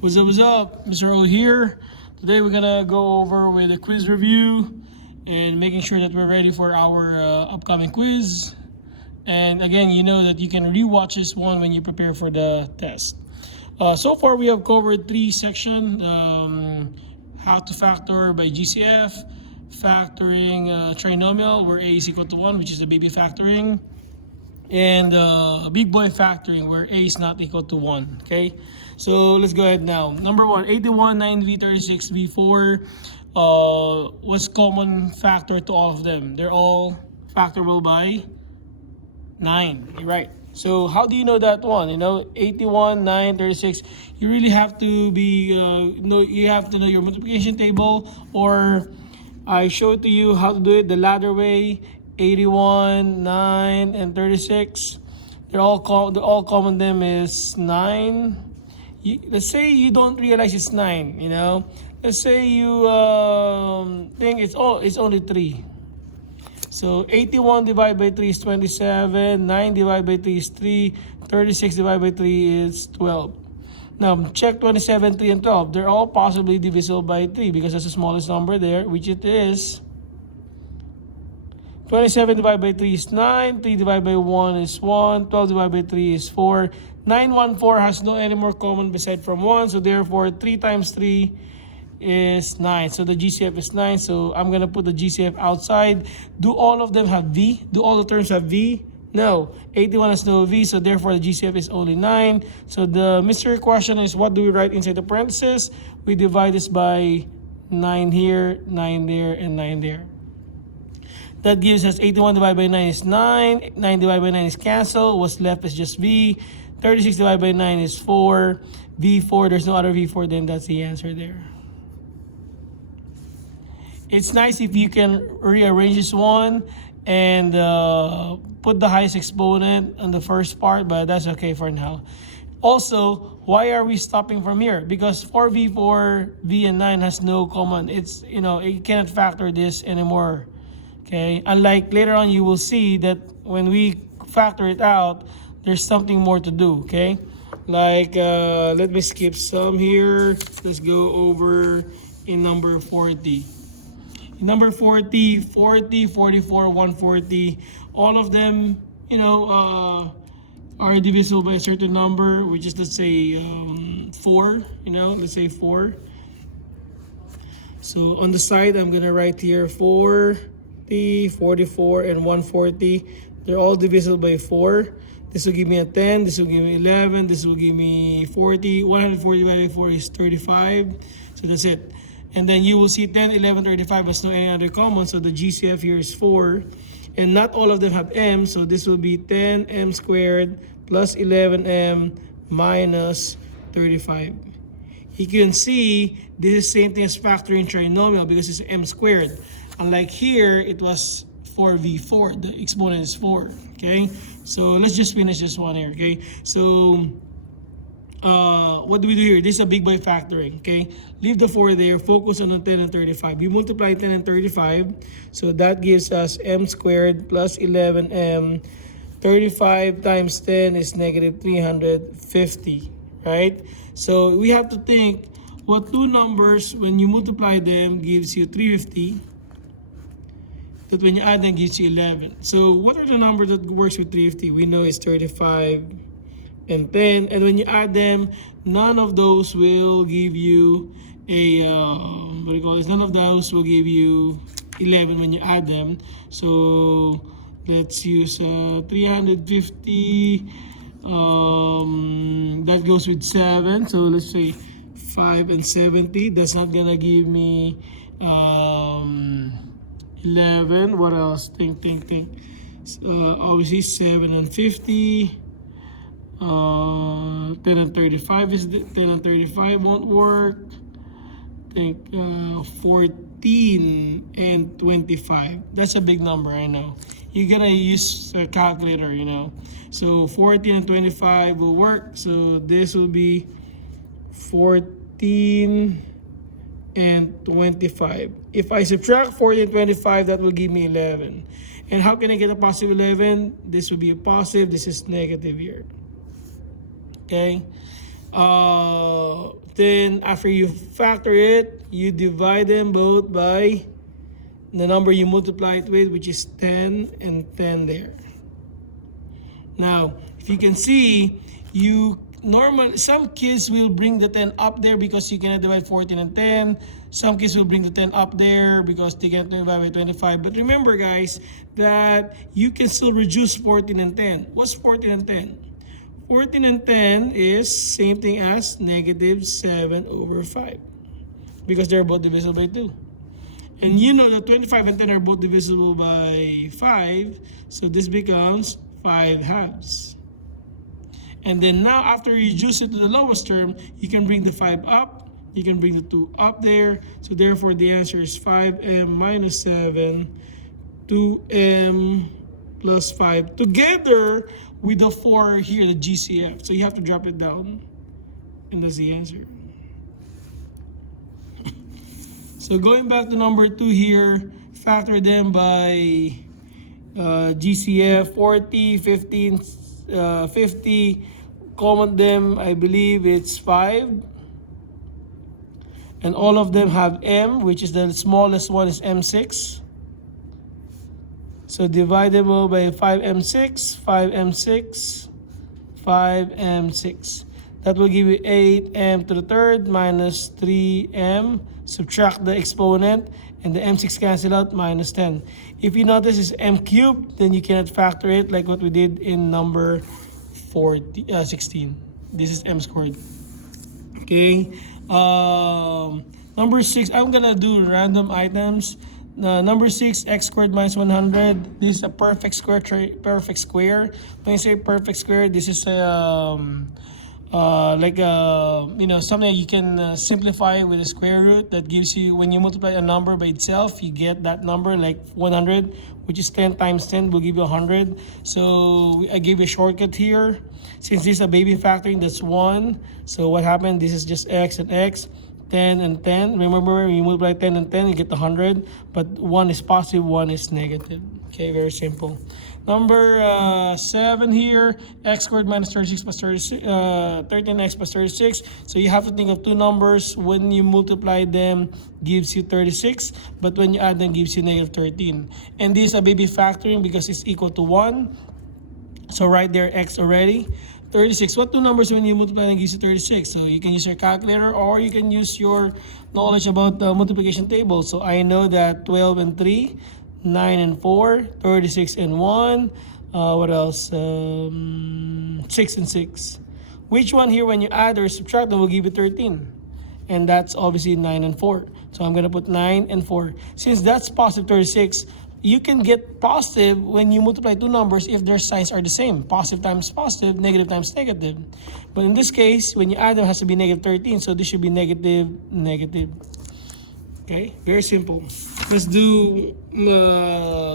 What's up, what's up? Mr. O here. Today we're gonna go over with a quiz review and making sure that we're ready for our upcoming quiz. And again, you know that you can rewatch this one when you prepare for the test. So far we have covered three sections. How to factor by GCF, factoring trinomial where A is equal to 1, which is the baby factoring, and big boy factoring where A is not equal to 1. Okay, so let's go ahead now. Number 1, 81, 9V, 36, V4. What's common factor to all of them? They're all factorable by 9. You're right. So how do you know that one? 81, 9, 36. You really have to be, you have to know your multiplication table, or I showed to you how to do it the ladder way. 81, 9, and 36. They're all common them is 9. Let's say you don't realize it's 9. Let's say you think it's only 3. So 81 divided by 3 is 27, 9 divided by 3 is 3, 36 divided by 3 is 12. Now check 27, 3, and 12. They're all possibly divisible by 3 because that's the smallest number there, which it is. 27 divided by 3 is 9, 3 divided by 1 is 1, 12 divided by 3 is 4. 9, 1, 4 has no any more common beside from 1, so therefore 3 times 3 is 9. So the GCF is 9. So I'm going to put the GCF outside. Do all of them have V? Do all the terms have V? No. 81 has no V, so therefore the GCF is only 9. So the mystery question is, what do we write inside the parentheses? We divide this by 9 here, 9 there, and 9 there. That gives us 81 divided by 9 is 9. 9 divided by 9 is cancel. What's left is just V. 36 divided by 9 is 4. V4, there's no other V4, then that's the answer there. It's nice if you can rearrange this one and put the highest exponent on the first part, but that's okay for now. Also, why are we stopping from here? Because 4V, 4V, and 9 has no common. It's, it cannot factor this anymore. Okay, unlike later on, you will see that when we factor it out, there's something more to do. Okay, like let me skip some here. Let's go over in number 40. In number 40, 40, 44, 140, all of them, are divisible by a certain number, which is, let's say, 4. Let's say 4. So on the side, I'm gonna write here 40, 44, and 140. They're all divisible by 4. This will give me a 10, this will give me 11, this will give me 40. 140 divided by 4 is 35. So that's it. And then you will see 10, 11, 35 has no any other common. So the GCF here is 4. And not all of them have M. So this will be 10M squared plus 11M minus 35. You can see this is the same thing as factoring trinomial because it's M squared. Unlike here, it was 4V4. The exponent is 4. Okay? So let's just finish this one here. Okay? So what do we do here? This is a big boy factoring. Okay? Leave the 4 there. Focus on the 10 and 35. You multiply 10 and 35. So that gives us M squared plus 11M. 35 times 10 is negative 350. Right? So we have to think what two numbers, when you multiply them, gives you 350. That when you add them gives you 11. So what are the numbers that works with 350? We know it's 35 and 10. And when you add them, none of those will give you a, none of those will give you 11 when you add them. So let's use 350. That goes with 7. So let's say 5 and 70. That's not gonna give me 11. What else? Think. Obviously 7 and 50. 10 and 35 is 10 and 35 won't work. Think 14 and 25. That's a big number, I know. You're gonna use a calculator, So 14 and 25 will work. So this will be 14 and 25. If I subtract 40 and 25, that will give me 11. And how can I get a positive 11? This will be a positive. This is negative here. Okay. Then after you factor it, you divide them both by the number you multiply it with, which is 10 and 10 there. Now, if you can see, some kids will bring the 10 up there because you cannot divide 14 and 10. Some kids will bring the 10 up there because they cannot divide by 25. But remember, guys, that you can still reduce 14 and 10. What's 14 and 10? 14 and 10 is same thing as negative 7 over 5 because they're both divisible by 2. And you know that 25 and 10 are both divisible by 5, so this becomes 5 halves. And then now after you reduce it to the lowest term, you can bring the 5 up, you can bring the 2 up there. So therefore the answer is 5m minus 7, 2m plus 5, together with the 4 here, the GCF. So you have to drop it down, and that's the answer. So going back to number 2 here, factor them by GCF, 40, 15, 50, common them, I believe it's 5. And all of them have m, which is the smallest one is m6. So divisible by 5m6, 5m6, 5m6. That will give you 8m to the third minus 3m. Subtract the exponent, and the m6 cancel out, minus 10. If you notice it's m cubed, then you cannot factor it like what we did in number 16. This is m squared. Okay. Number 6, I'm gonna do random items. Number 6, x squared minus 100. This is a perfect square. Perfect square. When you say perfect square, this is something you can simplify with a square root that gives you, when you multiply a number by itself, you get that number like 100, which is 10 times 10 will give you 100. So I gave you a shortcut here. Since this is a baby factoring, that's 1. So what happened? This is just x and x. 10 and 10. Remember, when you multiply 10 and 10, you get 100. But 1 is positive, 1 is negative. Okay, very simple. Number 7 here, x squared minus 36 plus 36, 13x plus 36. So you have to think of two numbers. When you multiply them, gives you 36. But when you add them, gives you negative 13. And this is a baby factoring because it's equal to 1. So right there, x already. 36. What two numbers when you multiply them gives you 36? So you can use your calculator or you can use your knowledge about the multiplication table. So I know that 12 and 3, 9 and 4, 36 and 1. What else? 6 and 6. Which one here when you add or subtract them will give you 13? And that's obviously 9 and 4. So I'm going to put 9 and 4. Since that's positive 36, you can get positive when you multiply two numbers if their signs are the same. Positive times positive, negative times negative. But in this case, when you add them, it has to be negative 13. So this should be negative, negative. Okay, very simple. Let's do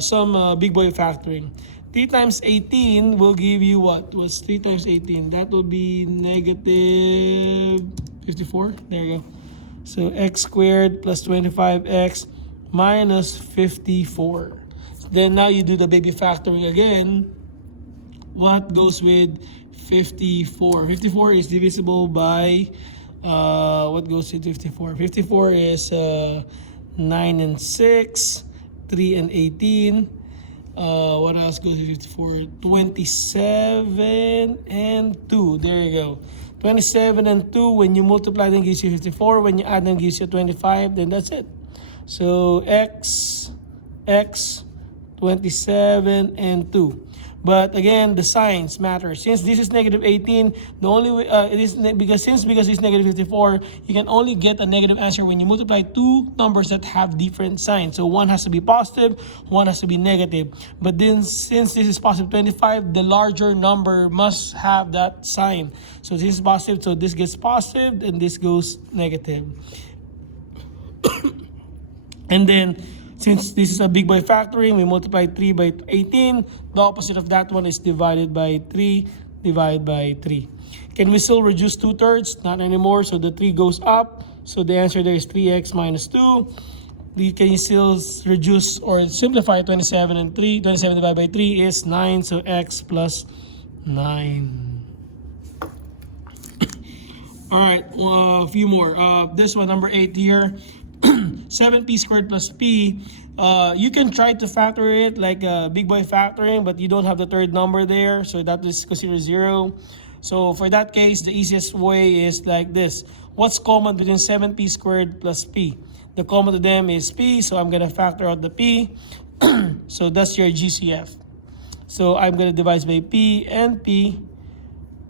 some big boy factoring. 3 times 18 will give you what? What's 3 times 18? That will be negative 54. There you go. So x squared plus 25x minus 54. Then now you do the baby factoring again. What goes with 54? 54 is divisible by, what goes with 54? 54 is 9 and 6, 3 and 18. What else goes with 54? 27 and 2. There you go. 27 and 2, when you multiply them gives you 54. When you add them gives you 25. Then that's it. So x, 27 and 2. But again, the signs matter. Since this is negative 18, the only way because it's negative 54, you can only get a negative answer when you multiply two numbers that have different signs. So one has to be positive, one has to be negative. But then since this is positive 25, the larger number must have that sign. So this is positive, so this gets positive and this goes negative. And then since this is a big boy factoring, we multiply 3 by 18. The opposite of that one is divided by 3, divided by 3. Can we still reduce 2/3? Not anymore, so the 3 goes up. So the answer there is 3x minus 2. Can you still reduce or simplify 27 and 3? 27 divided by 3 is 9, so x plus 9. All right, a few more. This one, number 8 here. 7p squared plus p. You can try to factor it like big boy factoring, but you don't have the third number there, so that is considered 0. So for that case, the easiest way is like this. What's common between 7p squared plus p? The common to them is p, so I'm going to factor out the p. So that's your GCF. So I'm going to divide by p and p.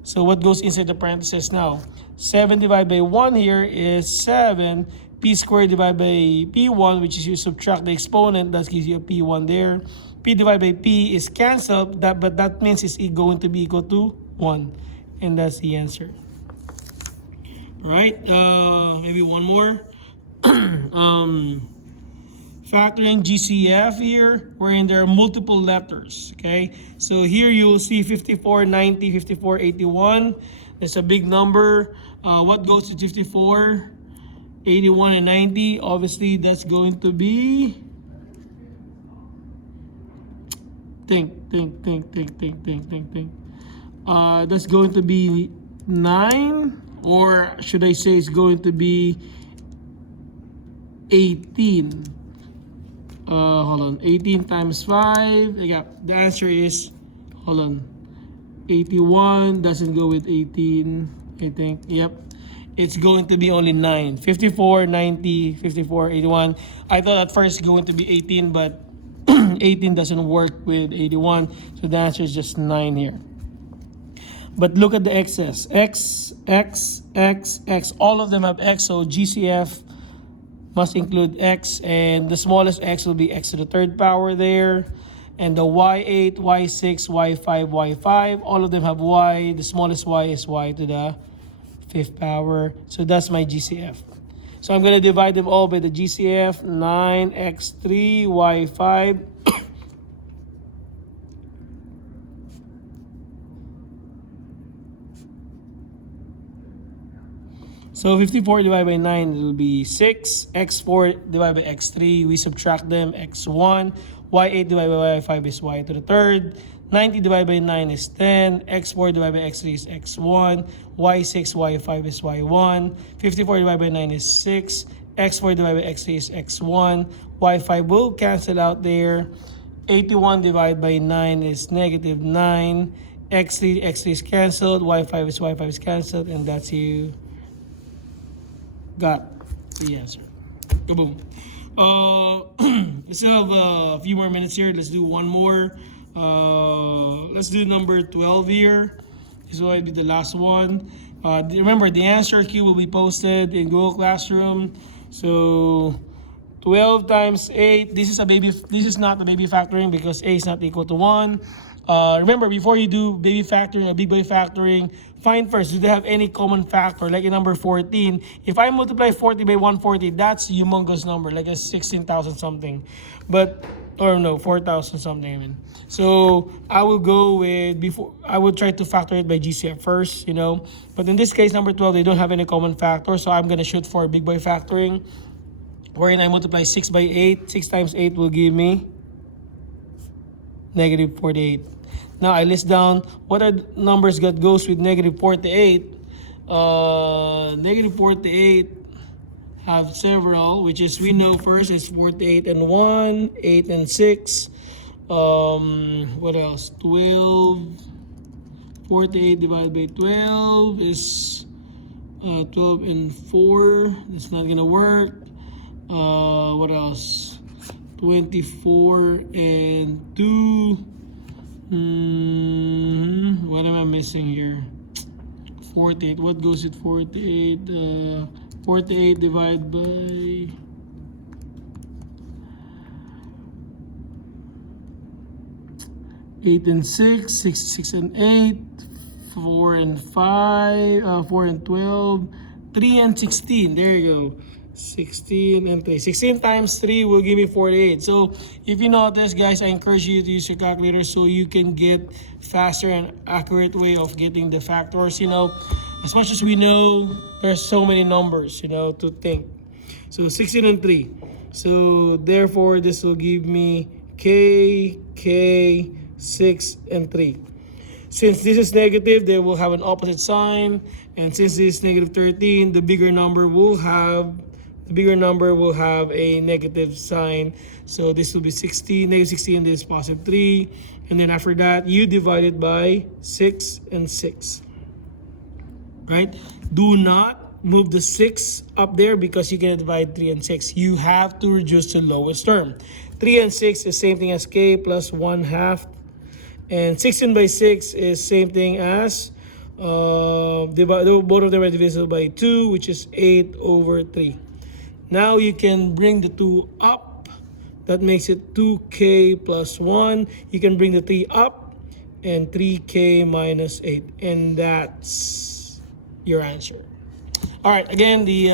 So what goes inside the parentheses now? 7 divided by 1 here is 7. P squared divided by P1, which is you subtract the exponent, that gives you a P1 there. P divided by P is cancelled, but that means it's going to be equal to 1. And that's the answer. Alright, maybe one more. Factoring GCF here, wherein there are multiple letters, okay? So here you will see 54, 90, 54, 81. That's a big number. What goes to 54, 81, and 90? Obviously, that's going to be... Think. That's going to be 9, or should I say it's going to be 18. Hold on, 18 times 5. Yeah, the answer is, hold on, 81 doesn't go with 18, I think. Yep, it's going to be only 9. 54, 90, 54, 81. I thought at first it's going to be 18, but 18 doesn't work with 81, so the answer is just 9 here. But look at the x's. X, all of them have x, so GCF must include x, and the smallest x will be x to the third power there. And the y8, y6, y5, y5, all of them have y. The smallest y is y to the fifth power. So that's my GCF. So I'm going to divide them all by the GCF. 9x3, y5. So 54 divided by 9, it will be 6. X4 divided by x3, we subtract them, x1. Y8 divided by y5 is y to the third. 90 divided by 9 is 10. X4 divided by x3 is x1. Y6, y5 is y1. 54 divided by 9 is 6. X4 divided by x3 is x1. Y5 will cancel out there. 81 divided by 9 is negative 9. X3 is canceled. Y5 is canceled. And that's you got the answer. Boom. Let's have a few more minutes here. Let's do one more. Let's do number 12 here. This will be the last one. Remember, the answer key will be posted in Google Classroom. So 12 times 8. This is not a baby factoring because a is not equal to 1. Remember, before you do baby factoring or big boy factoring, find first, do they have any common factor? Like in number 14, if I multiply 40 by 140, that's a humongous number, like a 16,000 something. But, or no, 4,000 something, I mean. So I will go with, I would try to factor it by GCF first, you know. But in this case, number 12, they don't have any common factor. So I'm going to shoot for big boy factoring, wherein I multiply 6 by 8. 6 times 8 will give me negative 48. Now I list down what are the numbers that goes with negative 48. Negative 48 have several, which is, we know first is 48 and 1, 8 and 6. What else? 12. 48 divided by 12 is 12 and 4. That's not gonna work. What else? 24 and 2. What am I missing here? 48. What goes with 48? 48 divided by 8 and 6, 6 and 8, 4 and 5, 4 and 12, 3 and 16. There you go. 16 and 3. 16 times 3 will give me 48. So if you notice, guys, I encourage you to use your calculator so you can get faster and accurate way of getting the factors. You know, as much as we know, there's so many numbers, you know, to think. So 16 and 3. So therefore, this will give me K, 6, and 3. Since this is negative, they will have an opposite sign. And since this is negative 13, the bigger number will have a negative sign. So this will be 16, negative 16, this is positive 3. And then after that, you divide it by 6 and 6. Right? Do not move the 6 up there because you can divide 3 and 6. You have to reduce the lowest term. 3 and 6 is same thing as k plus 1/2. And 16 by 6 is same thing as both of them are divisible by 2, which is 8 over 3. Now you can bring the 2 up. That makes it 2k plus 1. You can bring the 3 up and 3k minus 8. And that's your answer. All right, again, the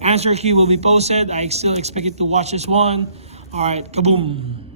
answer key will be posted. I still expect you to watch this one. All right, kaboom.